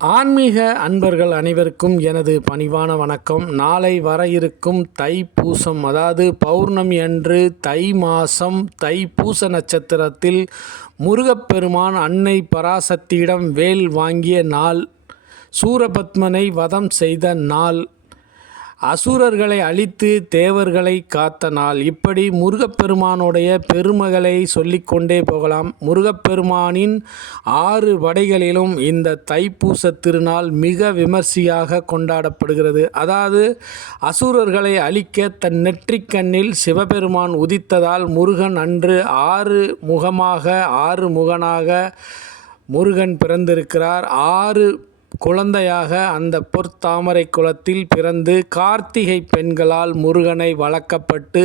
ஆன்மீக அன்பர்கள் அனைவருக்கும் எனது பணிவான வணக்கம். நாளை வர இருக்கும் தை பூசம் அதாவது பௌர்ணமி அன்று தை மாதம் பூச நட்சத்திரத்தில் முருகப்பெருமான் அன்னை பராசக்தியிடம் வேல் வாங்கிய நாள் சூரபத்மனை வதம் செய்த நாள் அசுரர்களை அழித்து தேவர்களை காத்த நாள் இப்படி முருகப்பெருமானுடைய பெருமகளை சொல்லிக்கொண்டே போகலாம். முருகப்பெருமானின் ஆறு வடைகளிலும் இந்த தைப்பூச திருநாள் மிக விமர்சையாக கொண்டாடப்படுகிறது. அதாவது அசுரர்களை அழிக்க தன் நெற்றிக்கண்ணில் சிவபெருமான் உதித்ததால் முருகன் அன்று ஆறு முகமாக ஆறு முகனாக முருகன் பிறந்திருக்கிறார். ஆறு குழந்தையாக அந்த பொற்தாமரை குளத்தில் பிறந்து கார்த்திகை பெண்களால் முருகனை வளர்க்கப்பட்டு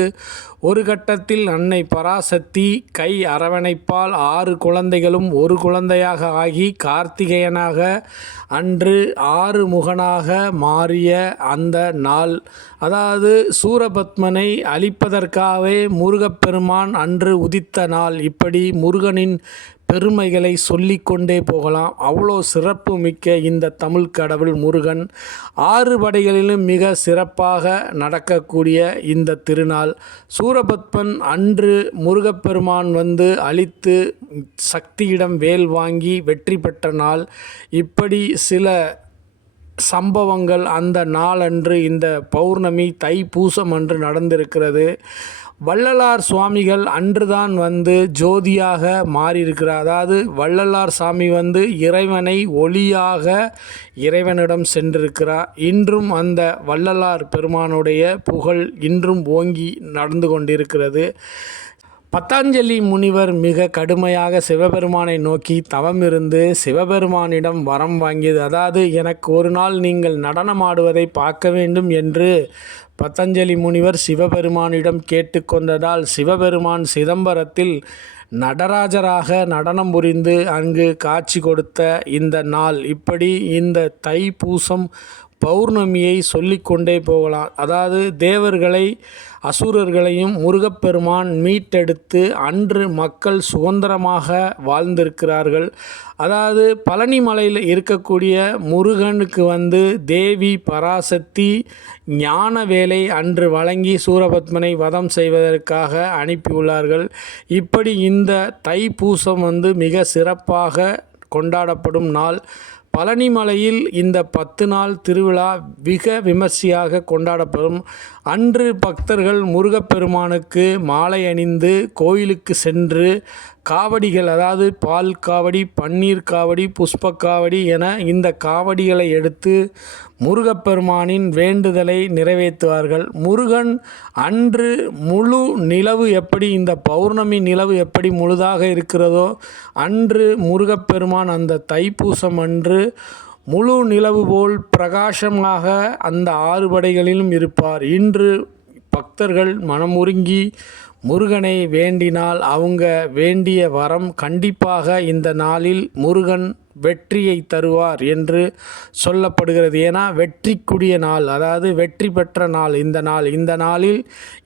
ஒரு கட்டத்தில் அன்னை பராசக்தி கை அரவணைப்பால் ஆறு குழந்தைகளும் ஒரு குழந்தையாக ஆகி கார்த்திகேயனாக அன்று ஆறு முகனாக மாறிய அந்த நாள். அதாவது சூரபத்மனை அழிப்பதற்காகவே முருகப்பெருமான் அன்று உதித்த நாள். இப்படி முருகனின் பெருமைகளை சொல்லிக்கொண்டே போகலாம். அவ்வளோ சிறப்பு மிக்க இந்த தமிழ் கடவுள் முருகன். ஆறு படைகளிலும் மிக சிறப்பாக நடக்கக்கூடிய இந்த திருநாள். சூரபத்மன் அன்று முருகப்பெருமான் வந்து அழித்து சக்தியிடம் வேல் வாங்கி வெற்றி பெற்ற நாள். இப்படி சில சம்பவங்கள் அந்த நாளன்று இந்த பௌர்ணமி தை பூசம் அன்று நடந்திருக்கிறது. வள்ளலார் சுவாமிகள் அன்றுதான் வந்து ஜோதியாக மாறியிருக்கிறார். அதாவது வள்ளலார் சாமி வந்து இறைவனை ஒளியாக இறைவனிடம் சென்றிருக்கிறார். இன்றும் அந்த வள்ளலார் பெருமானுடைய புகழ் இன்றும் ஓங்கி நடந்து கொண்டிருக்கிறது. பத்தாஞ்சலி முனிவர் மிக கடுமையாக சிவபெருமானை நோக்கி தவம் இருந்து சிவபெருமானிடம் வரம் வாங்கியது. அதாவது எனக்கு ஒரு நாள் நீங்கள் நடனமாடுவதை பார்க்க வேண்டும் என்று பத்தஞ்சலி முனிவர் சிவபெருமானிடம் கேட்டுக்கொண்டதால் சிவபெருமான் சிதம்பரத்தில் நடராஜராக நடனம் புரிந்து அங்கு காட்சி கொடுத்த இந்த நாள். இப்படி இந்த தை பூசம் பௌர்ணமியை சொல்லிக்கொண்டே போகலாம். அதாவது தேவர்களை அசுரர்களையும் முருகப்பெருமான் மீட்டெடுத்து அன்று மக்கள் சுதந்திரமாக வாழ்ந்திருக்கிறார்கள். அதாவது பழனி மலையில் இருக்கக்கூடிய முருகனுக்கு வந்து தேவி பராசக்தி ஞான வேலை அன்று வழங்கி சூரபத்மனை வதம் செய்வதற்காக அனுப்பியுள்ளார்கள். இப்படி இந்த தைப்பூசம் வந்து மிக சிறப்பாக கொண்டாடப்படும் நாள். பழனிமலையில் இந்த பத்து நாள் திருவிழா மிக விமர்சையாக கொண்டாடப்படும். அன்று பக்தர்கள் முருகப்பெருமானுக்கு மாலை அணிந்து கோயிலுக்கு சென்று காவடிகள் அதாவது பால் காவடி பன்னீர் காவடி புஷ்ப காவடி என இந்த காவடிகளை எடுத்து முருகப்பெருமானின் வேண்டுதலை நிறைவேற்றுவார்கள். முருகன் அன்று முழு நிலவு எப்படி இந்த பௌர்ணமி நிலவு எப்படி முழுதாக இருக்கிறதோ அன்று முருகப்பெருமான் அந்த தைப்பூசம் அன்று முழு நிலவு போல் பிரகாசமாக அந்த ஆறு படைகளிலும் இருப்பார். இன்று பக்தர்கள் மனமுருங்கி முருகனை வேண்டினால் அவங்க வேண்டிய வரம் கண்டிப்பாக இந்த நாளில் முருகன் வெற்றியை தருவார் என்று சொல்லப்படுகிறது. ஏன்னா வெற்றிக்குரிய நாள் அதாவது வெற்றி பெற்ற நாள் இந்த நாள் இந்த நாளில்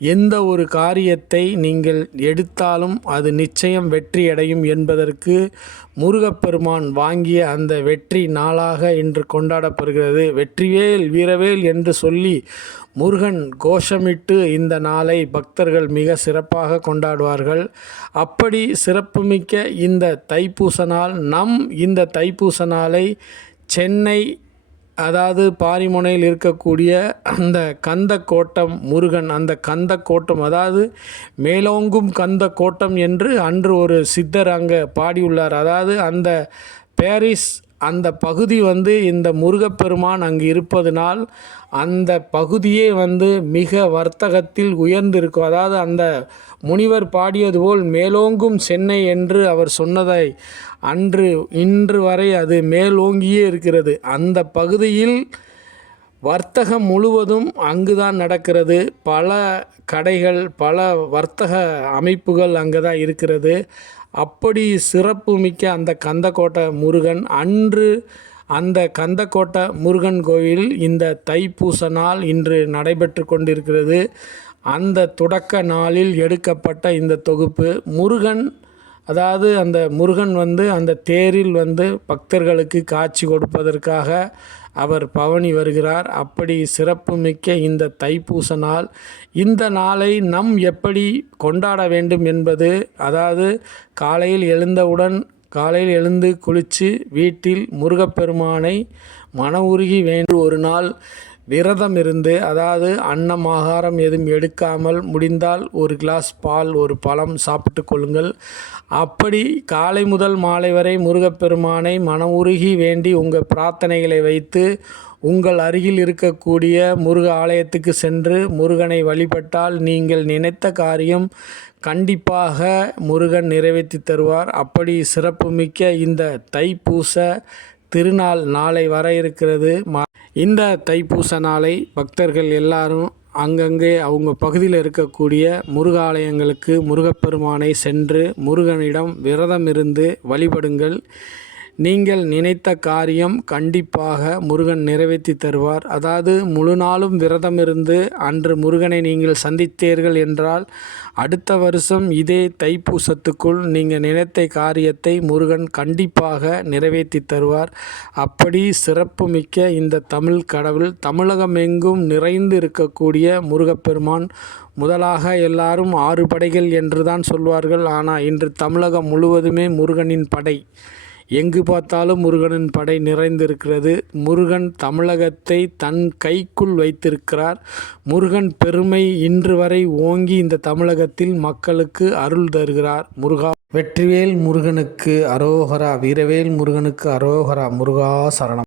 எந்த ஒரு காரியத்தை நீங்கள் எடுத்தாலும் அது நிச்சயம் வெற்றியடையும் என்பதற்கு முருகப்பெருமான் வாங்கிய அந்த வெற்றி நாளாக இன்று கொண்டாடப்படுகிறது. வெற்றிவேல் வீரவேல் என்று சொல்லி முருகன் கோஷமிட்டு இந்த நாளை பக்தர்கள் மிக சிறப்பாக கொண்டாடுவார்கள். அப்படி சிறப்புமிக்க இந்த தைப்பூச நாள் நம் இந்த தைப்பூச நாளை சென்னை அதாவது பாரிமுனையில் இருக்கக்கூடிய அந்த கந்த கோட்டம் முருகன் அந்த கந்த கோட்டம் அதாவது மேலோங்கும் கந்த கோட்டம் என்று அன்று ஒரு சித்தர் அங்கே பாடியுள்ளார். அதாவது அந்த பாரிஸ் அந்த பகுதி வந்து இந்த முருகப்பெருமான் அங்கு இருப்பதனால் அந்த பகுதியே வந்து மிக வர்த்தகத்தில் உயர்ந்திருக்கும். அதாவது அந்த முனிவர் பாடியது போல் மேலோங்கும் சென்னை என்று அவர் சொன்னதை அன்று இன்று வரை அது மேலோங்கியே இருக்கிறது. அந்த பகுதியில் வர்த்தகம் முழுவதும் அங்குதான் நடக்கிறது. பல கடைகள் பல வர்த்தக அமைப்புகள் அங்கே தான் இருக்கிறது. அப்படி சிறப்பு மிக்க அந்த கந்தக்கோட்டை முருகன் அன்று அந்த கந்தக்கோட்டை முருகன் கோவில் இந்த தைப்பூச நாள் இன்று நடைபெற்று கொண்டிருக்கிறது. அந்த தொடக்க நாளில் எடுக்கப்பட்ட இந்த தொகுப்பு முருகன் அதாவது அந்த முருகன் வந்து அந்த தேரில் வந்து பக்தர்களுக்கு காட்சி கொடுப்பதற்காக அவர் பவனி வருகிறார். அப்படி சிறப்புமிக்க இந்த தைப்பூச நாள் இந்த நாளை நம் எப்படி கொண்டாட வேண்டும் என்பது அதாவது காலையில் எழுந்தவுடன் காலையில் எழுந்து குளித்து வீட்டில் முருகப்பெருமானை மன உருகி வேண்டு ஒரு நாள் விரதம் இருந்து அதாவது அன்னம் ஆகாரம் எதுவும் எடுக்காமல் முடிந்தால் ஒரு கிளாஸ் பால் ஒரு பழம் சாப்பிட்டு கொள்ளுங்கள். அப்படி காலை முதல் மாலை வரை முருகப்பெருமானை மன உருகி வேண்டி உங்கள் பிரார்த்தனைகளை வைத்து உங்கள் அருகில் இருக்கக்கூடிய முருக ஆலயத்துக்கு சென்று முருகனை வழிபட்டால் நீங்கள் நினைத்த காரியம் கண்டிப்பாக முருகன் நிறைவேற்றி தருவார். அப்படி சிறப்புமிக்க இந்த தைப்பூச திருநாள் நாளை வர இருக்கிறது. இந்த தைப்பூச நாளை பக்தர்கள் எல்லாரும் அங்கங்கே அவங்க பகுதியில் இருக்கக்கூடிய முருகாலயங்களுக்கு முருகப்பெருமானை சென்று முருகனிடம் விரதம் இருந்து வழிபடுங்கள். நீங்கள் நினைத்த காரியம் கண்டிப்பாக முருகன் நிறைவேற்றி தருவார். அதாவது முழு நாளும் விரதம் இருந்து அன்று முருகனை நீங்கள் சந்தித்தீர்கள் என்றால் அடுத்த வருஷம் இதே தைப்பூசத்துக்குள் நீங்கள் நினைத்த காரியத்தை முருகன் கண்டிப்பாக நிறைவேற்றி தருவார். அப்படி சிறப்புமிக்க இந்த தமிழ் கடவுள் தமிழகம் எங்கும் நிறைந்து இருக்கக்கூடிய முருகப்பெருமான். முதலாக எல்லாரும் ஆறு படைகள் என்று தான் சொல்வார்கள். ஆனால் இன்று தமிழகம் முழுவதுமே முருகனின் படை. எங்கு பார்த்தாலும் முருகனின் படை நிறைந்திருக்கிறது. முருகன் தமிழகத்தை தன் கைக்குள் வைத்திருக்கிறார். முருகன் பெருமை இன்று வரை ஓங்கி இந்த தமிழகத்தில் மக்களுக்கு அருள் தருகிறார். முருகா வெற்றிவேல் முருகனுக்கு அரோகரா வீரவேல் முருகனுக்கு அரோகரா முருகா சரணம்.